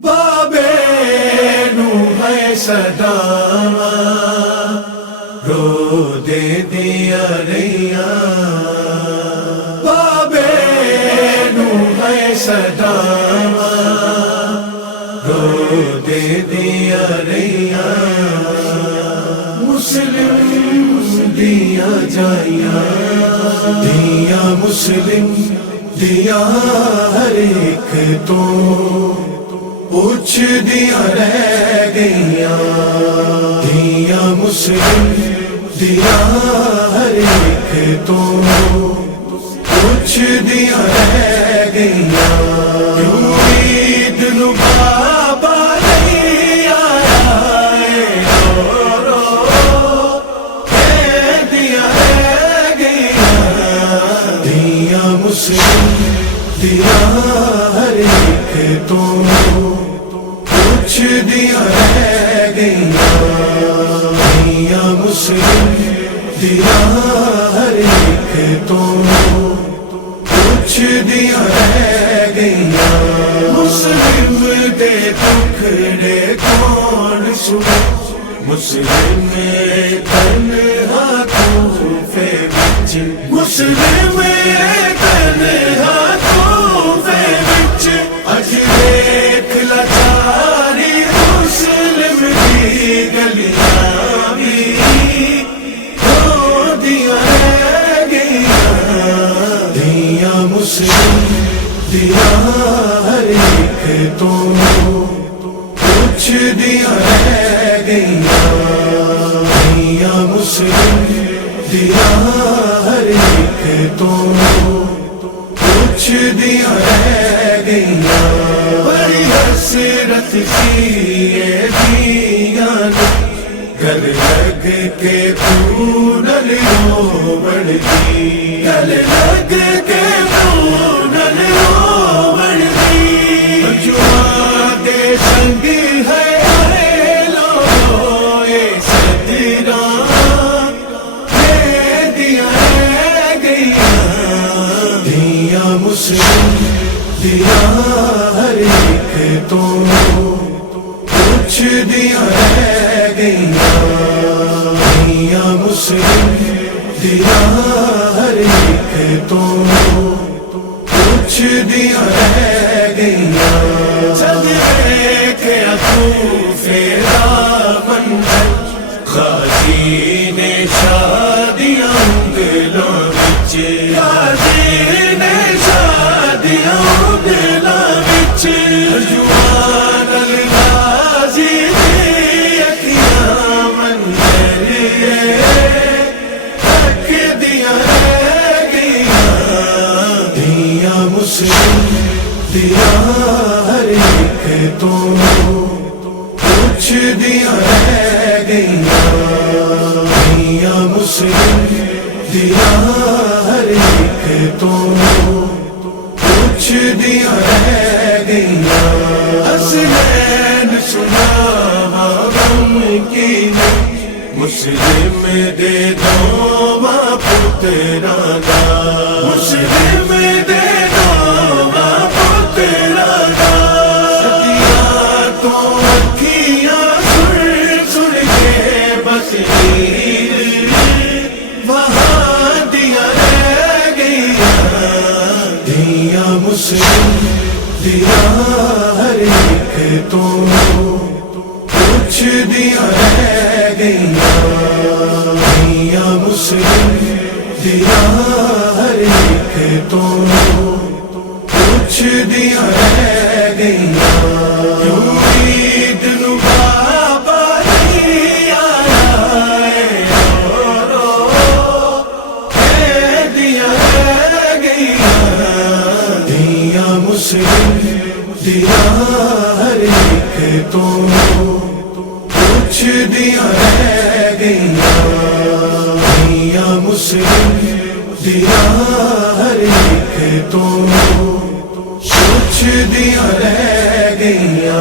بابے نو ہے صدا رو دے دیا ریا، بابے نو ہے صدا رو دے دیا ریا، مسلم دیا جائیا دیا، مسلم دیا ہر ایک تو پوچھ دیا رہ گیا، دیا مسلم دیا ہر ایک تو پوچھ دیا رہ گیا، کیوں عید نو بابا نہیں آیا رو رو کہہ دیا رہ گیا، دیا مسلم دیا ہر ایک تو پوچھ دیا رہ گیا، دیا مسلم دیا ہر ایک تو پوچھ دیا رہ گیا، مسلم دے ٹکڑے کون سنے، مسلم تنہا کوفے وچ، مسلم تنہا کوفے وچ، اج دیکھ لاچاری مسلم دی گلیاں بھی رو دیا رہ گیا، دیا مسلم دیا ہر ایک تو پوچھ دیا رہ گیا، دیا مسلم دیا ہر ایک تو پوچھ دیا رہ گیا، بڑی حسرت کی یہ دیا گل لگ کے پونل رو بڑی، گل لگ کے پونل رو بڑی، جوا دے سنگ ہے لو اے صدرا دے دیا رہ گیا، دیا مسلم دیا ہر ایک تو پوچھ دیا رہ گیا، دیا مسلم دیا ہر ایک تو پوچھ دیا رہ گیا، جب دیکھا کوفے دا منظر، غازی نے شادیاں انگلوں وچ، غازی نے شادیاں انگلوں وچ، جوان الغازی دی اکھیاں منظر رکھ دیا رہ گیا، دیا مسلم دیا ہر ایک تو پوچھ دیا رہ گیا، دیا مسلم دیا ہر ایک تو پوچھ دیا رہ گیا، حسنین سنا غم کی مسلم دے دو پتراں دا، مسلم دے دو پتراں دا، صدیاں تو اکھیاں سن سن کے بس وہاں دیا رہ گیا، دیا مسلم دیا ہر ایک تو پوچھ دیا رہ گیا، دیا مسلم دیا ہر ایک تو پوچھ دیا رہ گیا، کیوں عید نو بابا نہیں آیا رو رو کہہ دیا رہ گیا، دیا مسلم دیا ہر ایک تو پوچھ دیا رہ گیا، دیا مسلم دیا ہر ایک تو پوچھ دیا رہ گیا۔